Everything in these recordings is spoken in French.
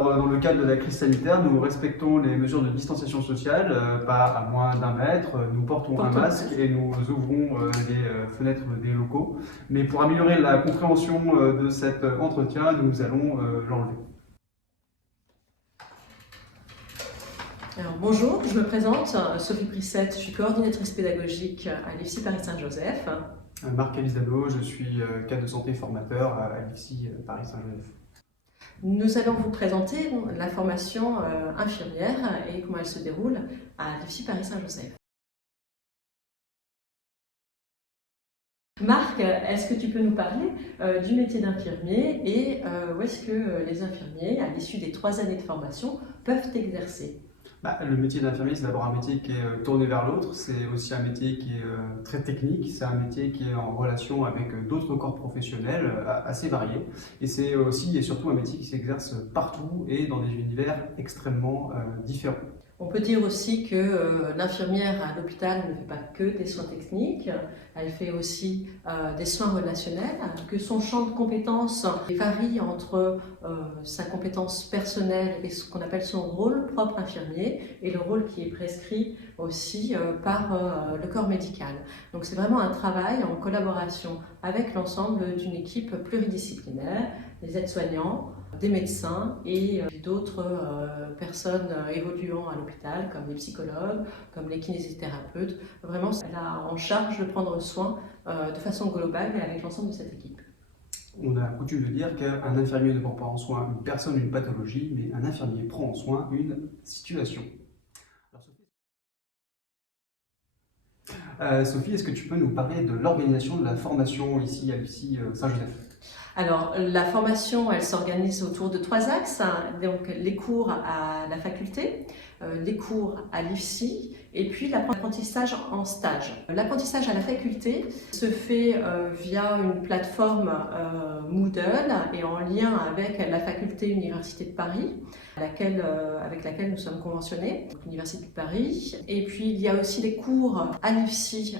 Alors, dans le cadre de la crise sanitaire, nous respectons les mesures de distanciation sociale, pas à moins d'un mètre. Nous portons un masque et nous ouvrons les fenêtres des locaux. Mais pour améliorer la compréhension de cet entretien, nous allons l'enlever. Alors, bonjour, je me présente, Sophie Prissette, je suis coordinatrice pédagogique à l'IFSI Paris-Saint-Joseph. Marc Alizano, je suis cadre de santé formateur à l'IFSI Paris-Saint-Joseph. Nous allons vous présenter la formation infirmière et comment elle se déroule à l'IFSI Paris-Saint-Joseph. Marc, est-ce que tu peux nous parler du métier d'infirmier et où est-ce que les infirmiers, à l'issue des 3 années de formation, peuvent exercer? Le métier d'infirmier, c'est d'abord un métier qui est tourné vers l'autre, c'est aussi un métier qui est très technique, c'est un métier qui est en relation avec d'autres corps professionnels assez variés, et c'est aussi et surtout un métier qui s'exerce partout et dans des univers extrêmement différents. On peut dire aussi que l'infirmière à l'hôpital ne fait pas que des soins techniques, elle fait aussi des soins relationnels, que son champ de compétences varie entre sa compétence personnelle et ce qu'on appelle son rôle propre infirmier et le rôle qui est prescrit aussi par le corps médical. Donc c'est vraiment un travail en collaboration avec l'ensemble d'une équipe pluridisciplinaire, les aides-soignants, des médecins et d'autres personnes évoluant à l'hôpital, comme les psychologues, comme les kinésithérapeutes. Vraiment, elle a en charge de prendre soin de façon globale et avec l'ensemble de cette équipe. On a coutume de dire qu'un infirmier ne prend pas en soin une personne, une pathologie, mais un infirmier prend en soin une situation. Alors, Sophie, est-ce que tu peux nous parler de l'organisation de la formation ici à l'IFSI Saint-Joseph? Alors, la formation, elle s'organise autour de 3 axes. Donc, les cours à la faculté, les cours à l'IFSI et puis l'apprentissage en stage. L'apprentissage à la faculté se fait via une plateforme Moodle et en lien avec la faculté Université de Paris, avec laquelle nous sommes conventionnés, l'Université de Paris. Et puis il y a aussi des cours à l'IFSI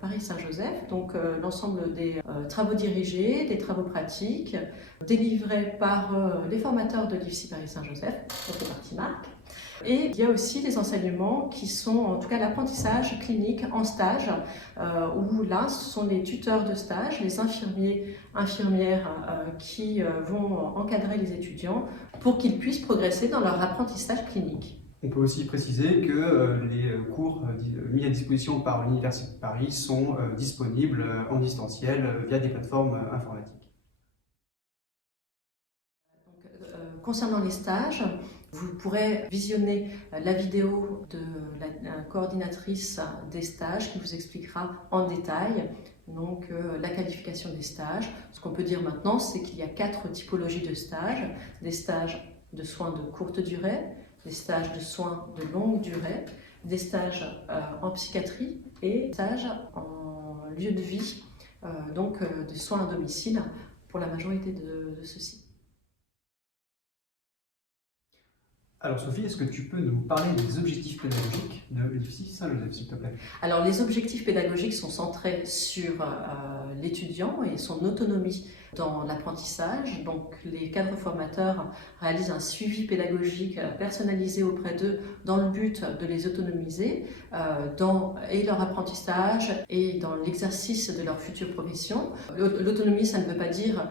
Paris-Saint-Joseph, donc l'ensemble des travaux dirigés, des travaux pratiques, délivrés par les formateurs de l'IFSI Paris-Saint-Joseph, dont fait partie Marc. Et il y a aussi des enseignements qui sont, en tout cas l'apprentissage clinique en stage, où là ce sont les tuteurs de stage, les infirmiers, infirmières qui vont encadrer les étudiants pour qu'ils puissent progresser dans leur apprentissage clinique. On peut aussi préciser que les cours mis à disposition par l'Université de Paris sont disponibles en distanciel via des plateformes informatiques. Concernant les stages, vous pourrez visionner la vidéo de la coordinatrice des stages qui vous expliquera en détail donc, la qualification des stages. Ce qu'on peut dire maintenant, c'est qu'il y a 4 typologies de stages. Des stages de soins de courte durée, des stages de soins de longue durée, des stages en psychiatrie et des stages en lieu de vie, donc de soins à domicile pour la majorité de ceux-ci. Alors Sophie, est-ce que tu peux nous parler des objectifs pédagogiques de l'IFSI Saint-Joseph, s'il te plaît? Alors les objectifs pédagogiques sont centrés sur l'étudiant et son autonomie dans l'apprentissage. Donc les cadres formateurs réalisent un suivi pédagogique personnalisé auprès d'eux dans le but de les autonomiser dans leur apprentissage et dans l'exercice de leur future profession. L'autonomie, ça ne veut pas dire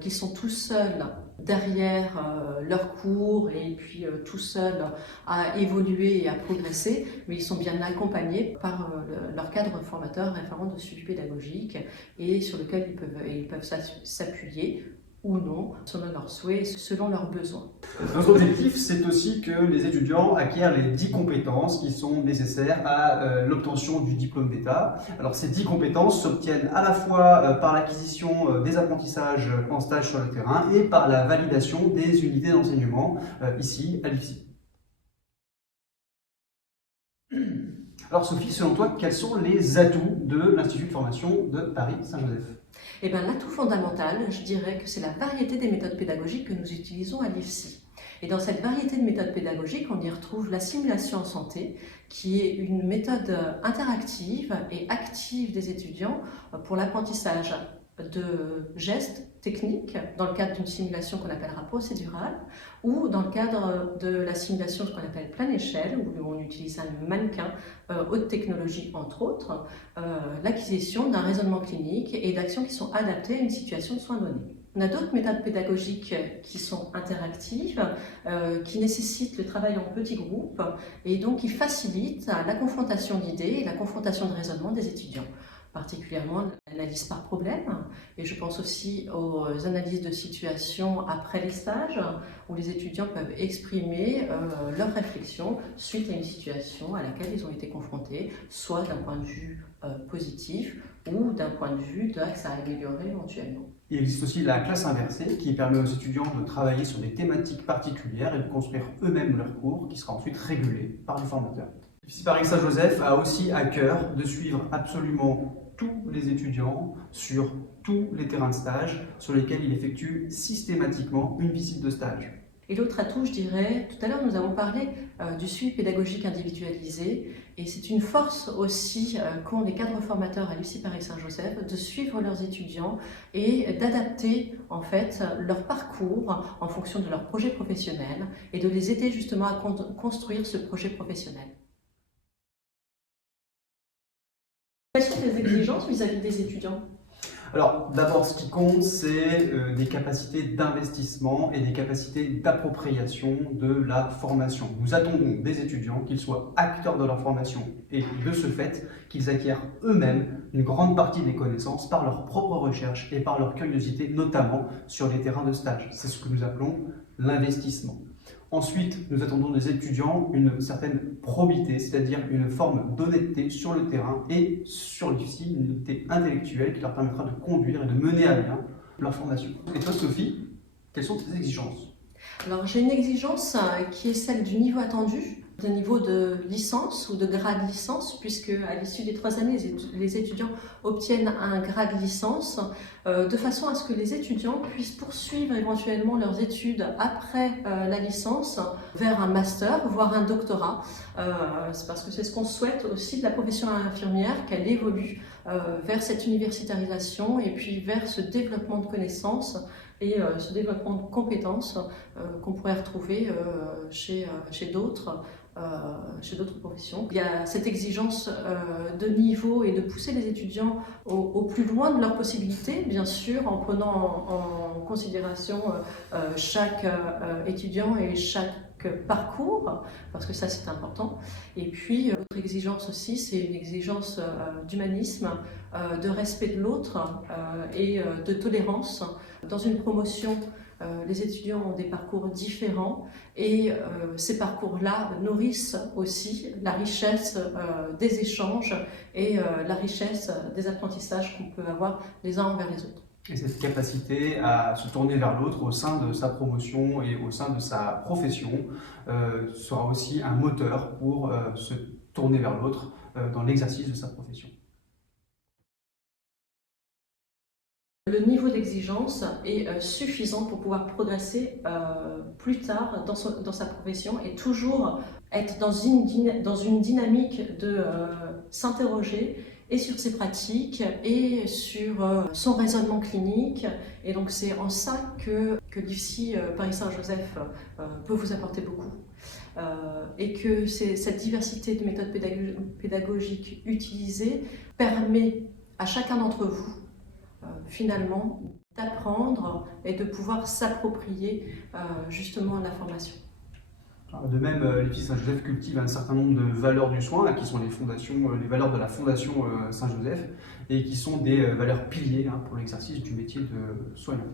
qu'ils sont tout seuls derrière leurs cours et puis tout seuls à évoluer et à progresser, mais ils sont bien accompagnés par leur cadre formateur référent de suivi pédagogique et sur lequel ils peuvent s'appuyer ou non, selon leurs souhaits, selon leurs besoins. Notre objectif, c'est aussi que les étudiants acquièrent les 10 compétences qui sont nécessaires à l'obtention du diplôme d'État. Alors ces 10 compétences s'obtiennent à la fois par l'acquisition des apprentissages en stage sur le terrain et par la validation des unités d'enseignement ici à l'IFSI. Alors Sophie, selon toi, quels sont les atouts de l'Institut de formation de Paris-Saint-Joseph? Eh bien, l'atout fondamental, je dirais que c'est la variété des méthodes pédagogiques que nous utilisons à l'IFSI. Et dans cette variété de méthodes pédagogiques, on y retrouve la simulation en santé, qui est une méthode interactive et active des étudiants pour l'apprentissage de gestes techniques dans le cadre d'une simulation qu'on appellera procédurale ou dans le cadre de la simulation qu'on appelle pleine échelle où on utilise un mannequin haute technologie entre autres, l'acquisition d'un raisonnement clinique et d'actions qui sont adaptées à une situation de soins donnés. On a d'autres méthodes pédagogiques qui sont interactives, qui nécessitent le travail en petits groupes et donc qui facilitent la confrontation d'idées et la confrontation de raisonnement des étudiants, particulièrement l'analyse par problème. Et je pense aussi aux analyses de situation après les stages, où les étudiants peuvent exprimer leurs réflexions suite à une situation à laquelle ils ont été confrontés, soit d'un point de vue positif ou d'un point de vue d'axe à améliorer éventuellement. Il existe aussi la classe inversée qui permet aux étudiants de travailler sur des thématiques particulières et de construire eux-mêmes leur cours qui sera ensuite régulé par le formateur. L'IFSI Paris Saint-Joseph a aussi à cœur de suivre absolument tous les étudiants sur tous les terrains de stage sur lesquels il effectue systématiquement une visite de stage. Et l'autre atout, je dirais, tout à l'heure nous avons parlé du suivi pédagogique individualisé et c'est une force aussi qu'ont les cadres formateurs à l'IFSI Paris Saint-Joseph de suivre leurs étudiants et d'adapter en fait leur parcours en fonction de leur projet professionnel et de les aider justement à construire ce projet professionnel. Quelles sont les exigences vis-à-vis des étudiants ? Alors, d'abord, ce qui compte, c'est des capacités d'investissement et des capacités d'appropriation de la formation. Nous attendons des étudiants qu'ils soient acteurs de leur formation et de ce fait, qu'ils acquièrent eux-mêmes une grande partie des connaissances par leur propre recherche et par leur curiosité, notamment sur les terrains de stage. C'est ce que nous appelons l'investissement. Ensuite, nous attendons des étudiants une certaine probité, c'est-à-dire une forme d'honnêteté sur le terrain et sur l'IFSI, une honnêteté intellectuelle qui leur permettra de conduire et de mener à bien leur formation. Et toi, Sophie, quelles sont tes exigences ? Alors, j'ai une exigence qui est celle du niveau attendu, de niveau de licence ou de grade licence, puisque à l'issue des 3 années, les étudiants obtiennent un grade licence, de façon à ce que les étudiants puissent poursuivre éventuellement leurs études après la licence vers un master, voire un doctorat. C'est parce que c'est ce qu'on souhaite aussi de la profession infirmière, qu'elle évolue vers cette universitarisation et puis vers ce développement de connaissances et ce développement de compétences qu'on pourrait retrouver chez d'autres professions. Il y a cette exigence de niveau et de pousser les étudiants au plus loin de leurs possibilités, bien sûr, en prenant en considération chaque étudiant et chaque parcours, parce que ça c'est important. Et puis, l'autre exigence aussi, c'est une exigence d'humanisme, de respect de l'autre et de tolérance. Dans une promotion, les étudiants ont des parcours différents et ces parcours-là nourrissent aussi la richesse des échanges et la richesse des apprentissages qu'on peut avoir les uns envers les autres. Et cette capacité à se tourner vers l'autre au sein de sa promotion et au sein de sa profession sera aussi un moteur pour se tourner vers l'autre dans l'exercice de sa profession. Le niveau d'exigence est suffisant pour pouvoir progresser plus tard dans sa profession et toujours être dans une dynamique de s'interroger et sur ses pratiques et sur son raisonnement clinique. Et donc c'est en ça que l'IFSI Paris Saint-Joseph peut vous apporter beaucoup. Et que cette diversité de méthodes pédagogiques utilisées permet à chacun d'entre vous finalement d'apprendre et de pouvoir s'approprier justement la formation. De même, l'IFSI Saint-Joseph cultive un certain nombre de valeurs du soin, qui sont les valeurs de la Fondation Saint-Joseph, et qui sont des valeurs piliers pour l'exercice du métier de soignant.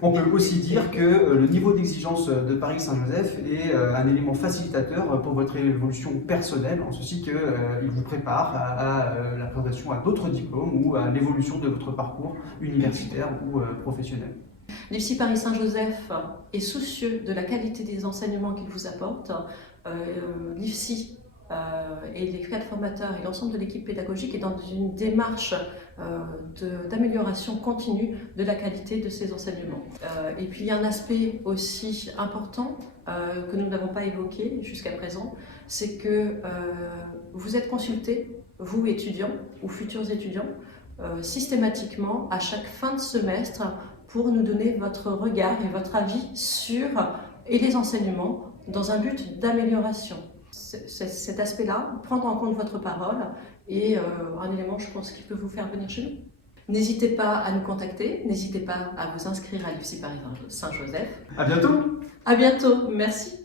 On peut aussi dire que le niveau d'exigence de Paris Saint-Joseph est un élément facilitateur pour votre évolution personnelle, en ceci qu'il vous prépare à la présentation à d'autres diplômes ou à l'évolution de votre parcours universitaire ou professionnel. L'IFSI Paris Saint-Joseph est soucieux de la qualité des enseignements qu'il vous apporte. L'IFSI et les cadres formateurs et l'ensemble de l'équipe pédagogique est dans une démarche d'amélioration continue de la qualité de ces enseignements. Et puis il y a un aspect aussi important que nous n'avons pas évoqué jusqu'à présent, c'est que vous êtes consultés, vous étudiants ou futurs étudiants, systématiquement à chaque fin de semestre pour nous donner votre regard et votre avis sur les enseignements dans un but d'amélioration. Cet aspect-là, prendre en compte votre parole, est un élément, je pense, qui peut vous faire venir chez nous. N'hésitez pas à nous contacter, n'hésitez pas à vous inscrire à l'IFSI Paris Saint-Joseph. À bientôt! À bientôt, merci!